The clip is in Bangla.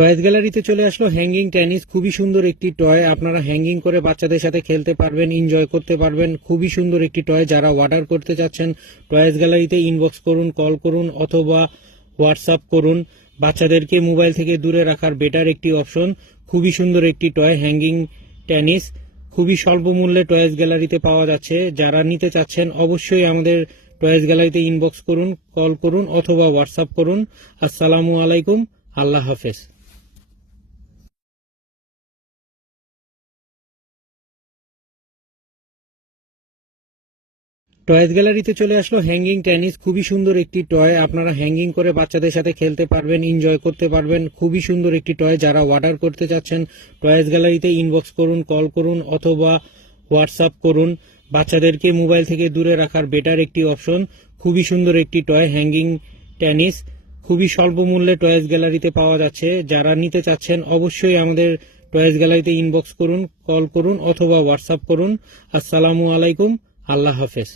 টয়েস গ্যালারিতে চলে আসলো হ্যাঙ্গিং টেনিস। খুবই সুন্দর একটি টয়, আপনারা হ্যাঙ্গিং করে বাচ্চাদের সাথে খেলতে পারবেন, এনজয় করতে পারবেন। খুবই সুন্দর একটি টয়। যারা অর্ডার করতে চাচ্ছেন টয়েস গ্যালারিতে ইনবক্স করুন, কল করুন অথবা হোয়াটসঅ্যাপ করুন। বাচ্চাদেরকে মোবাইল থেকে দূরে রাখার বেটার একটি অপশন। খুবই সুন্দর একটি টয় হ্যাঙ্গিং টেনিস, খুবই স্বল্প মূল্যে টয়েস গ্যালারিতে পাওয়া যাচ্ছে। যারা নিতে চাচ্ছেন অবশ্যই আমাদের টয়েস গ্যালারিতে ইনবক্স করুন, কল করুন অথবা হোয়াটসঅ্যাপ করুন। আসসালামু আলাইকুম, আল্লাহ হাফেজ। টয়েস গ্যালারিতে চলে আসলো হ্যাঙ্গিং টেনিস। খুবই সুন্দর একটি টয়, আপনারা হ্যাঙ্গিং করে বাচ্চাদের সাথে খেলতে পারবেন, এনজয় করতে পারবেন। খুবই সুন্দর একটি টয়। যারা অর্ডার করতে চাচ্ছেন টয়েস গ্যালারিতে ইনবক্স করুন, কল করুন অথবা হোয়াটসঅ্যাপ করুন। বাচ্চাদেরকে মোবাইল থেকে দূরে রাখার বেটার একটি অপশন। খুবই সুন্দর একটি টয় হ্যাঙ্গিং টেনিস, খুবই স্বল্প মূল্যে টয়েস গ্যালারিতে পাওয়া যাচ্ছে। যারা নিতে চাচ্ছেন অবশ্যই আমাদের টয়েস গ্যালারিতে ইনবক্স করুন, কল করুন অথবা হোয়াটসঅ্যাপ করুন। আসসালামু আলাইকুম, আল্লাহ হাফেজ।